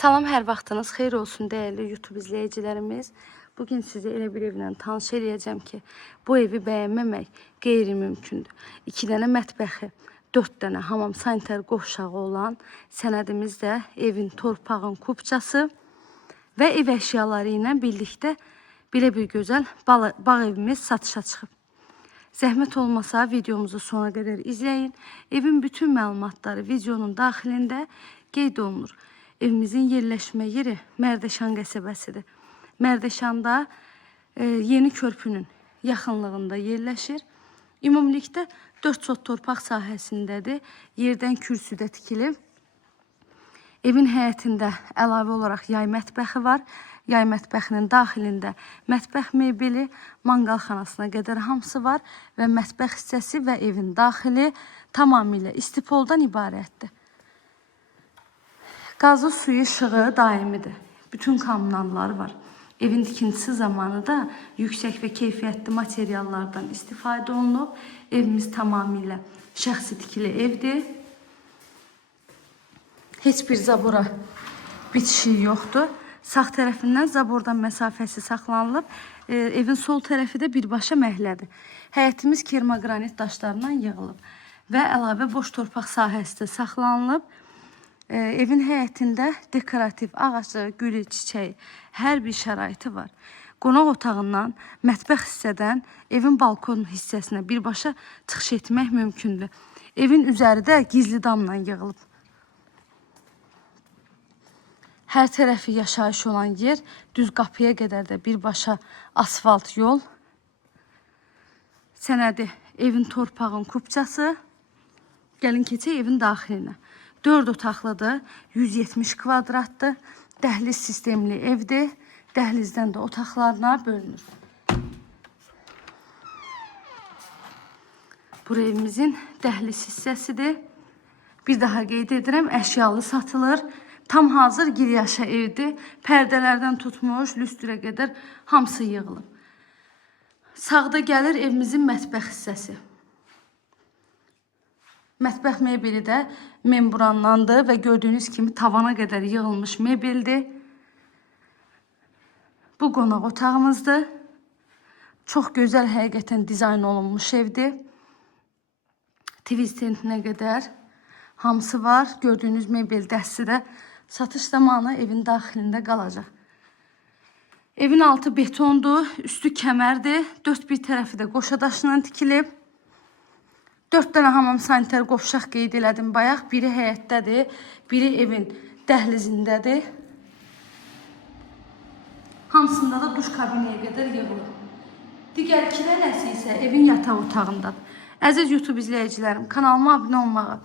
Salam, hər vaxtınız xeyir olsun değerli YouTube izleyicilerimiz. Bugün sizi elə bir evlə tanış edəcəm ki, bu evi bəyənməmək qeyri-mümkündür. 2 dənə mətbəxi, 4 dənə hamam sanitar qovşağı olan sənədimiz də evin torpağın kupçası və ev əşyaları ilə birlikdə belə bir gözəl bağ evimiz satışa çıxıb. Zəhmət olmasa videomuzu sona qədər izləyin. Evin bütün məlumatları videonun daxilində qeyd olunur. Evimizin yerləşmə yeri Mərdəşan qəsəbəsidir. Mərdəşanda Yeni Körpünün yaxınlığında yerləşir. Ümumilikdə 4 sot torpaq sahəsindədir. Yerdən kürsüdə tikilib. Evin həyətində əlavə olaraq yay mətbəxi var. Yay mətbəxinin daxilində mətbəx mebeli, manqal xanasına qədər hamısı var və mətbəx hissəsi və evin daxili tamamilə istipoldan ibarətdir. Qazı suyu işığı daimidir. Bütün kommunalları var. Evin tikintisi zamanı da yüksək və keyfiyyətli materiallardan istifadə olunub. Evimiz tamamilə şəxsi tikili evdir. Heç bir zabora bitişiyi yoxdur. Sağ tərəfindən zabordan məsafəsi saxlanılıb. Evin sol tərəfi də birbaşa məhlədir. Həyətimiz kermogranit daşlarından yığılıb və əlavə boş torpaq sahəsi də saxlanılıb. Evin həyətində dekorativ ağacı, gülü, çiçəyi, hər bir şəraiti var. Qonaq otağından, mətbəx hissədən evin balkon hissəsinə birbaşa çıxış etmək mümkündür. Evin üzəri də gizli damla yığılıb. Hər tərəfi yaşayış olan yer, düz qapıya qədər də birbaşa asfalt yol. Sənədi evin torpağın kupçası. Gəlin keçək evin daxilinə. 4 otaqlıdır, 170 kvadratdır, dəhliz sistemli evdir, dəhlizdən də otaqlarına bölünür. Bura evimizin dəhliz hissəsidir. Bir daha qeyd edirəm, əşyalı satılır. Tam hazır giryaşa evdir. Pərdələrdən tutmuş, lüstrə qədər hamısı yığılıb. Sağda gəlir evimizin mətbəx hissəsi. Mətbəx mebeli də membranlandı və gördüyünüz kimi tavana qədər yığılmış mebeldir. Bu qonaq otağımızdır. Çox gözəl həqiqətən dizayn olunmuş evdir. TV standına qədər hamısı var. Gördüyünüz mebel dəsti də satış zamanı evin daxilində qalacaq. Evin altı betondur, üstü kəmərdir. 4 bir tərəfi də qoşa daşından tikilib. 4 dənə hamam sanitar qovşaq qeyd elədim bayaq. Biri həyətdədir, biri evin dəhlizindədir. Hamısında da duş kabinəyə qədər yığılır. Digər 2 dənəsi isə evin yataq otağındadır. Əziz YouTube izləyicilərim, kanalıma abunə olmağı,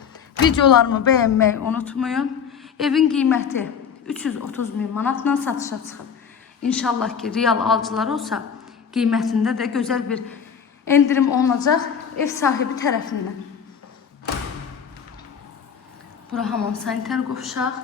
videolarımı bəyənməyi unutmayın. Evin qiyməti 330 min manatla satışa çıxıb. İnşallah ki, real alıcılar olsa, qiymətində də gözəl bir endirim olunacaq ev sahibi tərəfindən. Bura hamam sanitar qovşaq.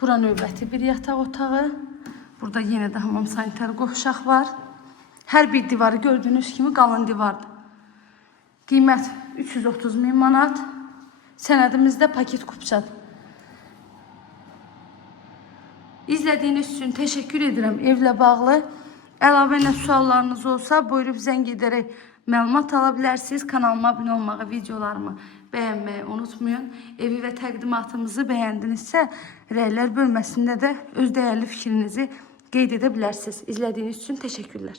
Bura növbəti bir yataq otağı. Burada yenə də hamam sanitar qovşaq var. Hər bir divarı gördüyünüz kimi qalın divardır. Qiymət 330 min manat. Sənədimizdə paket kupçadır. İzlədiyiniz üçün təşəkkür edirəm evlə bağlı. Əlavə nə suallarınız olsa buyurub zəng edərək məlumat ala bilərsiniz. Kanalıma abunə olmağı, videolarımı bəyənməyi unutmayın. Evi və təqdimatımızı bəyəndinizsə, rəylər bölməsində də öz dəyərli fikrinizi qeyd edə bilərsiniz. İzlədiyiniz üçün təşəkkürlər.